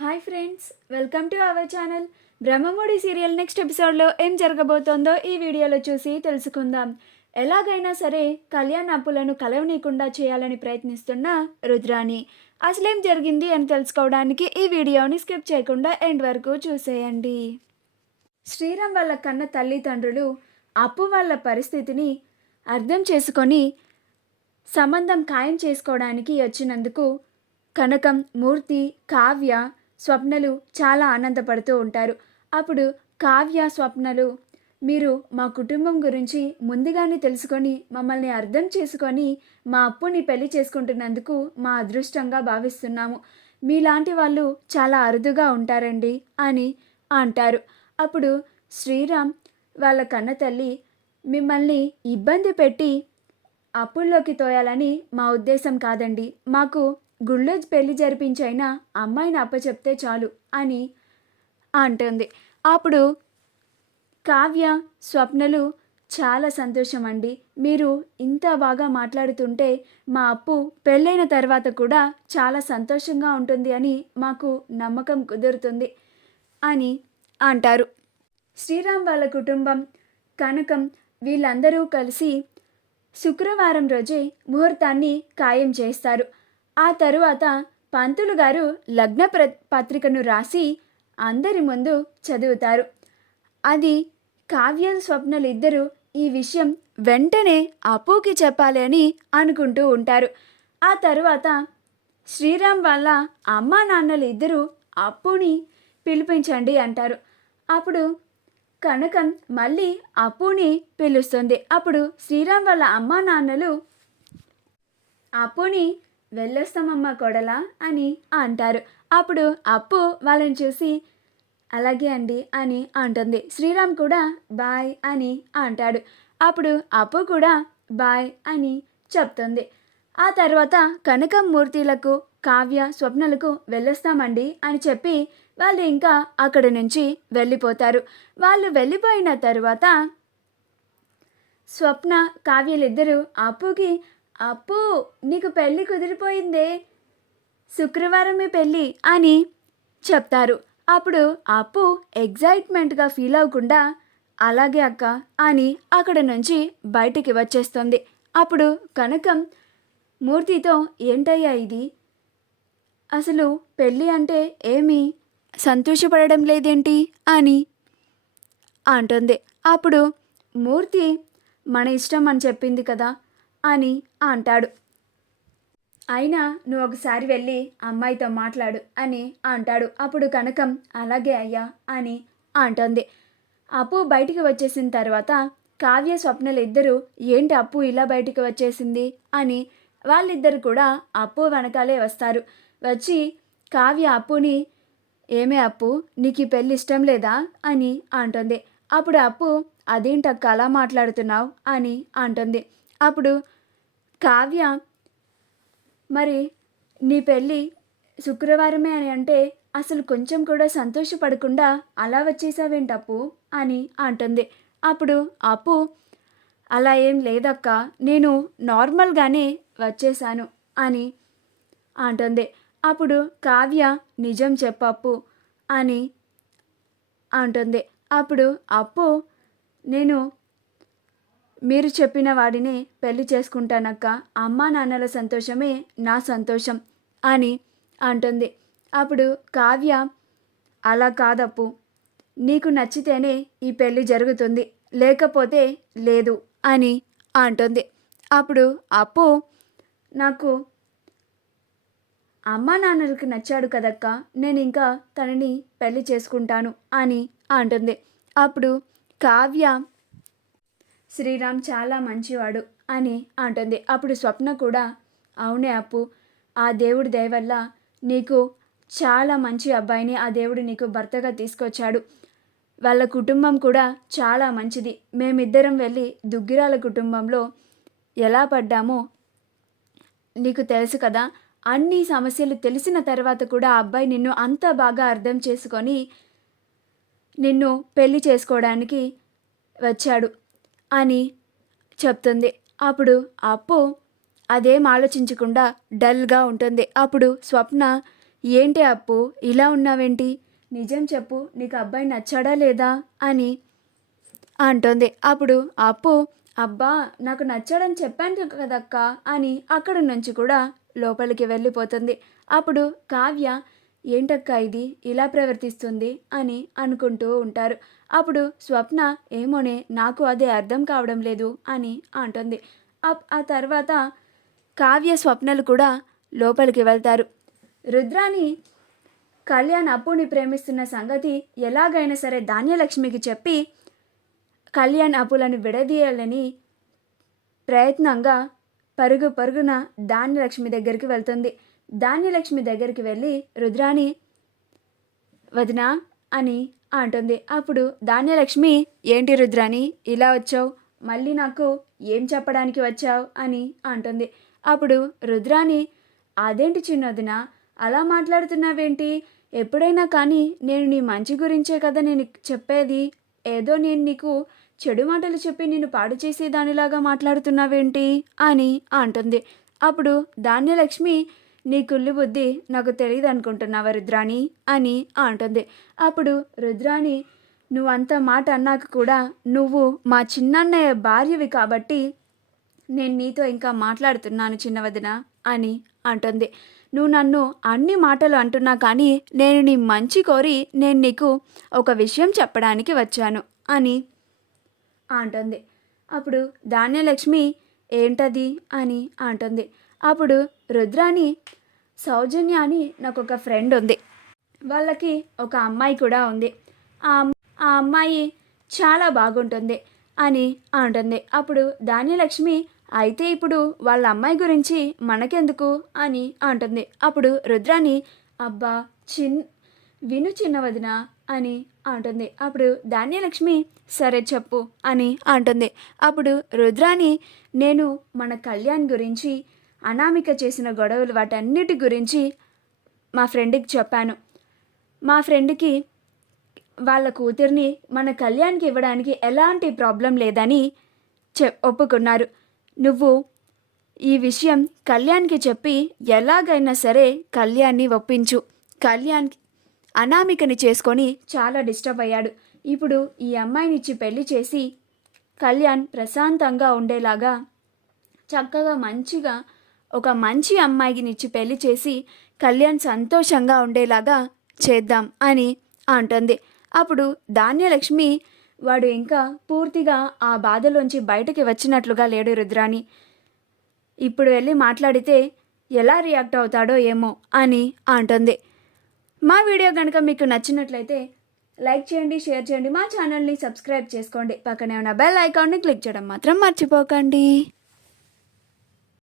Hi friends, welcome to our channel. Brahmamudi serial next ఎపిసోడ్లో ఏం జరగబోతోందో ఈ వీడియోలో చూసి తెలుసుకుందాం. ఎలాగైనా సరే కళ్యాణ్ అప్పులను కలవనీయకుండా చేయాలని ప్రయత్నిస్తున్న రుద్రాని. అసలేం జరిగింది అని తెలుసుకోవడానికి ఈ వీడియోని స్కిప్ చేయకుండా ఎండ్ వరకు చూసేయండి. శ్రీరామ్ వాళ్ళ కన్న తల్లిదండ్రులు అప్పు వాళ్ళ పరిస్థితిని అర్థం చేసుకొని సంబంధం ఖాయం చేసుకోవడానికి వచ్చినందుకు కనకం, మూర్తి, కావ్య, స్వప్నలు చాలా ఆనందపడుతూ ఉంటారు. అప్పుడు కావ్య, స్వప్నలు, మీరు మా కుటుంబం గురించి ముందుగానే తెలుసుకొని మమ్మల్ని అర్థం చేసుకొని మా అప్పుని పెళ్లి చేసుకుంటున్నందుకు మా అదృష్టంగా భావిస్తున్నాము. మీలాంటి వాళ్ళు చాలా అరుదుగా ఉంటారండి అని అంటారు. అప్పుడు శ్రీరామ్ వాళ్ళ కన్నతల్లి, మిమ్మల్ని ఇబ్బంది పెట్టి అప్పుల్లోకి తోయాలని మా ఉద్దేశం కాదండి. మాకు గుళ్ళో పెళ్లి జరిపించైనా అమ్మాయిని అప్పచెప్తే చాలు అని అంటుంది. అప్పుడు కావ్య, స్వప్నలు, చాలా సంతోషం అండి. మీరు ఇంత బాగా మాట్లాడుతుంటే మా అప్పు పెళ్ళైన తర్వాత కూడా చాలా సంతోషంగా ఉంటుంది అని మాకు నమ్మకం కుదురుతుంది అని అంటారు. శ్రీరామ్ వాళ్ళ కుటుంబం, కనకం వీళ్ళందరూ కలిసి శుక్రవారం రోజే ముహూర్తాన్ని ఖాయం చేస్తారు. ఆ తరువాత పంతులు గారు లగ్న పత్రికను రాసి అందరి ముందు చదువుతారు. అది కావ్య, స్వప్నలు ఇద్దరు ఈ విషయం వెంటనే అప్పుకి చెప్పాలి అని అనుకుంటూ ఉంటారు. ఆ తరువాత శ్రీరామ్ వాళ్ళ అమ్మా నాన్నలు ఇద్దరు అప్పుని పిలిపించండి అంటారు. అప్పుడు కనకం మళ్ళీ అప్పుని పిలుస్తుంది. అప్పుడు శ్రీరామ్ వాళ్ళ అమ్మా నాన్నలు అప్పుని వెళ్ళొస్తామమ్మా కొడలా అని అంటారు. అప్పుడు అప్పు వాళ్ళని చూసి అలాగే అండి అని అంటుంది. శ్రీరామ్ కూడా బాయ్ అని అంటాడు. అప్పుడు అప్పు కూడా బాయ్ అని చెప్తుంది. ఆ తర్వాత కనకం, మూర్తిలకు, కావ్య, స్వప్నలకు వెళ్ళొస్తామండి అని చెప్పి వాళ్ళు ఇంకా అక్కడి నుంచి వెళ్ళిపోతారు. వాళ్ళు వెళ్ళిపోయిన తరువాత స్వప్న, కావ్యలిద్దరూ అప్పుకి, అప్పు నీకు పెళ్ళి కుదిరిపోయిందే, శుక్రవారమే పెళ్ళి అని చెప్తారు. అప్పుడు అప్పు ఎగ్జైట్మెంట్గా ఫీల్ అవ్వకుండా అలాగే అక్క అని అక్కడ నుంచి బయటికి వచ్చేస్తుంది. అప్పుడు కనకం మూర్తితో, ఏంటయ్యా ఇది, అసలు పెళ్ళి అంటే ఏమీ సంతోషపడడం లేదేంటి అని అంటుంది. అప్పుడు మూర్తి, మన ఇష్టం అని చెప్పింది కదా అని అంటాడు. అయినా నువ్వు ఒకసారి వెళ్ళి అమ్మాయితో మాట్లాడు అని అంటాడు. అప్పుడు కనకం అలాగే అయ్యా అని అంటుంది. అప్పు బయటికి వచ్చేసిన తర్వాత కావ్య, స్వప్నలు ఇద్దరు ఏంటి అప్పు ఇలా బయటికి వచ్చేసింది అని వాళ్ళిద్దరు కూడా అప్పు వెనకాలే వస్తారు. వచ్చి కావ్య అప్పుని, ఏమే అప్పు, నీకు ఈ పెళ్ళి ఇష్టం లేదా అని అంటుంది. అప్పుడు అప్పు, అదేంటక్క అలా మాట్లాడుతున్నావు అని అంటుంది. అప్పుడు కావ్య, మరి నీ పెళ్ళి శుక్రవారమే అని అంటే అసలు కొంచెం కూడా సంతోషపడకుండా అలా వచ్చేసావేంటప్పు అని అంటుంది. అప్పుడు అప్పు, అలా ఏం లేదక్క, నేను నార్మల్గానే వచ్చేసాను అని అంటుంది. అప్పుడు కావ్య, నిజం చెప్పప్పు అని అంటుంది. అప్పుడు అప్పు, నేను మీరు చెప్పిన వాడిని పెళ్లి చేసుకుంటానక్క, అమ్మా నాన్నల సంతోషమే నా సంతోషం అని అంటుంది. అప్పుడు కావ్య, అలా కాదప్పు, నీకు నచ్చితేనే ఈ పెళ్ళి జరుగుతుంది, లేకపోతే లేదు అని అంటుంది. అప్పుడు అప్పు, నాకు అమ్మా నాన్నలకి నచ్చాడు కదక్క, నేను ఇంకా తనని పెళ్లి చేసుకుంటాను అని అంటుంది. అప్పుడు కావ్య, శ్రీరామ్ చాలా మంచివాడు అని అంటుంది. అప్పుడు స్వప్న కూడా, అవునే అప్పు, ఆ దేవుడి దయ వల్ల నీకు చాలా మంచి అబ్బాయిని ఆ దేవుడు నీకు భర్తగా తీసుకొచ్చాడు. వాళ్ళ కుటుంబం కూడా చాలా మంచిది. మేమిద్దరం వెళ్ళి దుగ్గిరాల కుటుంబంలో ఎలా పడ్డామో నీకు తెలుసు కదా. అన్ని సమస్యలు తెలిసిన తర్వాత కూడా ఆ అబ్బాయి నిన్ను అంత బాగా అర్థం చేసుకొని నిన్ను పెళ్లి చేసుకోవడానికి వచ్చాడు అని చెప్తుంది. అప్పుడు అప్పు అదేం ఆలోచించకుండా డల్గా ఉంటుంది. అప్పుడు స్వప్న, ఏంటి అప్పు ఇలా ఉన్నావేంటి? నిజం చెప్పు, నీకు అబ్బాయి నచ్చాడా లేదా అని అంటుంది. అప్పుడు అప్పు, అబ్బా నాకు నచ్చాడని చెప్పాను కదక్క అని అక్కడి నుంచి కూడా లోపలికి వెళ్ళిపోతుంది. అప్పుడు కావ్య, ఏంటక్క ఇది ఇలా ప్రవర్తిస్తుంది అని అనుకుంటూ ఉంటారు. అప్పుడు స్వప్న, ఏమోనే నాకు అదే అర్థం కావడం లేదు అని అంటుంది. ఆ తర్వాత కావ్య స్వప్నలు కూడా లోపలికి వెళ్తారు. రుద్రాని కళ్యాణ్ అప్పుని ప్రేమిస్తున్న సంగతి ఎలాగైనా సరే ధాన్యలక్ష్మికి చెప్పి కళ్యాణ్ అప్పులను విడదీయాలని ప్రయత్నంగా పరుగున ధాన్యలక్ష్మి దగ్గరికి వెళ్తుంది. ధాన్యలక్ష్మి దగ్గరికి వెళ్ళి రుద్రాని వదినా అని అంటుంది. అప్పుడు ధాన్యలక్ష్మి, ఏంటి రుద్రాని ఇలా వచ్చావు, మళ్ళీ నాకు ఏం చెప్పడానికి వచ్చావు అని అంటుంది. అప్పుడు రుద్రాని, అదేంటి చిన్నదినా అలా మాట్లాడుతున్నావేంటి? ఎప్పుడైనా కానీ నేను నీ మంచి గురించే కదా నేను చెప్పేది, ఏదో నేను నీకు చెడు మాటలు చెప్పి నిన్ను పాడు చేసే దానిలాగా మాట్లాడుతున్నావేంటి అని అంటుంది. అప్పుడు ధాన్యలక్ష్మి, నీ కుళ్ళు బుద్ధి నాకు తెలియదు అనుకుంటున్నావా రుద్రాణి అని అంటుంది. అప్పుడు రుద్రాణి, నువ్వంత మాట అన్నాక కూడా నువ్వు మా చిన్నన్నయ్య భార్యవి కాబట్టి నేను నీతో ఇంకా మాట్లాడుతున్నాను చిన్నవదిన అని అంటుంది. నువ్వు నన్ను అన్ని మాటలు అంటున్నా కానీ నేను నీ మంచి కోరి నేను నీకు ఒక విషయం చెప్పడానికి వచ్చాను అని అంటుంది. అప్పుడు ధాన్యలక్ష్మి, ఏంటది అని అంటుంది. అప్పుడు రుద్రాని, సౌజన్య అని నాకు ఒక ఫ్రెండ్ ఉంది, వాళ్ళకి ఒక అమ్మాయి కూడా ఉంది, ఆ అమ్మాయి చాలా బాగుంటుంది అని అంటుంది. అప్పుడు ధాన్యలక్ష్మి, అయితే ఇప్పుడు వాళ్ళ అమ్మాయి గురించి మనకెందుకు అని అంటుంది. అప్పుడు రుద్రాని, అబ్బా విను చిన్నవదిన అని అంటుంది. అప్పుడు ధాన్యలక్ష్మి, సరే చెప్పు అని అంటుంది. అప్పుడు రుద్రాని, నేను మన కళ్యాణ్ గురించి, అనామిక చేసిన గొడవలు వాటన్నిటి గురించి మా ఫ్రెండ్కి చెప్పాను. మా ఫ్రెండ్కి వాళ్ళ కూతుర్ని మన కళ్యాణ్కి ఇవ్వడానికి ఎలాంటి ప్రాబ్లం లేదని ఒప్పుకున్నారు. నువ్వు ఈ విషయం కళ్యాణ్కి చెప్పి ఎలాగైనా సరే కళ్యాణ్ని ఒప్పించు. కళ్యాణ్కి అనామికని చేసుకొని చాలా డిస్టర్బ్ అయ్యాడు. ఇప్పుడు ఈ అమ్మాయినిచ్చి పెళ్లి చేసి కళ్యాణ్ ప్రశాంతంగా ఉండేలాగా చక్కగా మంచిగా ఒక మంచి అమ్మాయినిచ్చి పెళ్లి చేసి కళ్యాణ్ సంతోషంగా ఉండేలాగా చేద్దాం అని అంటుంది. అప్పుడు ధాన్యలక్ష్మి, వాడు ఇంకా పూర్తిగా ఆ బాధలోంచి బయటకి వచ్చినట్లుగా లేడు రుద్రాని, ఇప్పుడు వెళ్ళి మాట్లాడితే ఎలా రియాక్ట్ అవుతాడో ఏమో అని అంటుంది. మా వీడియో కనుక మీకు నచ్చినట్లయితే లైక్ చేయండి, షేర్ చేయండి, మా ఛానల్ని సబ్స్క్రైబ్ చేసుకోండి, పక్కనే ఉన్న బెల్ ఐకాన్ని క్లిక్ చేయడం మాత్రం మర్చిపోకండి.